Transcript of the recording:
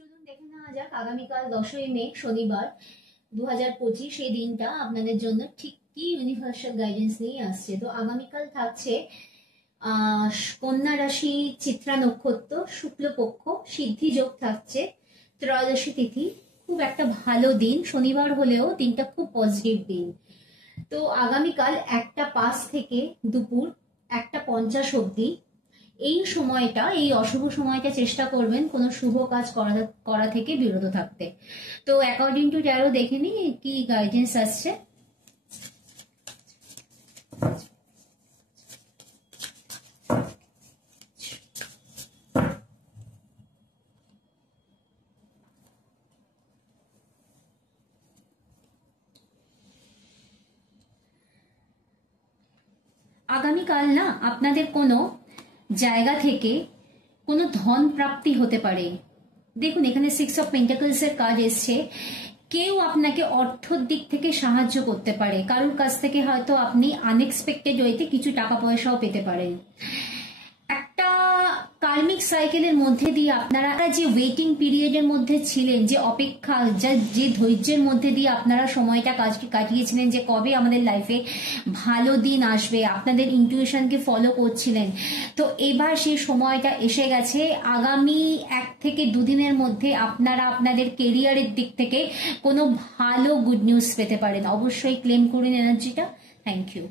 চলুন দেখে নেওয়া যাক আগামীকাল 10ই মে শনিবার 2025 এই দিনটা আপনাদের জন্য ঠিক কি ইউনিভার্সাল গাইডেন্স নিয়ে আসছে। তো আগামীকাল থাকছে কন্যা রাশি, চিত্রা নক্ষত্র, শুক্লপক্ষ, সিদ্ধি যোগ থাকছে, ত্রয়োদশী তিথি। খুব একটা ভালো দিন, শনিবার হলেও দিনটা খুব পজিটিভ দিন। তো আগামীকাল 1:05 থেকে দুপুর 1:50 অবধি এই সময়টা, এই অশুভ সময়টা চেষ্টা করবেন কোনো শুভ কাজ করা থেকে বিরত থাকতে। তো অ্যাকর্ডিং টু ট্যারো দেখে নি কি গাইডেন্স আসছে। আগামীকাল না আপনাদের কোনো জায়গা থেকে কোনো ধন প্রাপ্তি হতে পারে। দেখুন এখানে 6 অফ পেন্টাকলস এর কার্ড এসছে। কেউ আপনাকে অর্থর দিক থেকে সাহায্য করতে পারে, কারোর কাছ থেকে হয়তো আপনি আনএক্সপেক্টেড ওয়েতে কিছু টাকা পয়সাও পেতে পারেন। একটা কার্মিক সাইকেলের মধ্যে দিয়ে আপনারা যে ওয়েটিং পিরিয়ডের মধ্যে ছিলেন, যে অপেক্ষা, যে ধৈর্যের মধ্যে দিয়ে আপনারা সময়টা কাটিয়েছিলেন যে কবে আমাদের লাইফে ভালো দিন আসবে, আপনাদের ইনটিউশনকে ফলো করছিলেন, তো এবার সেই সময়টা এসে গেছে। আগামী 1 থেকে 2 দিনের মধ্যে আপনারা আপনাদের কেরিয়ারের দিক থেকে কোনো ভালো গুড নিউজ পেতে পারেন। অবশ্যই ক্লেম করুন এনার্জিটা। Thank you.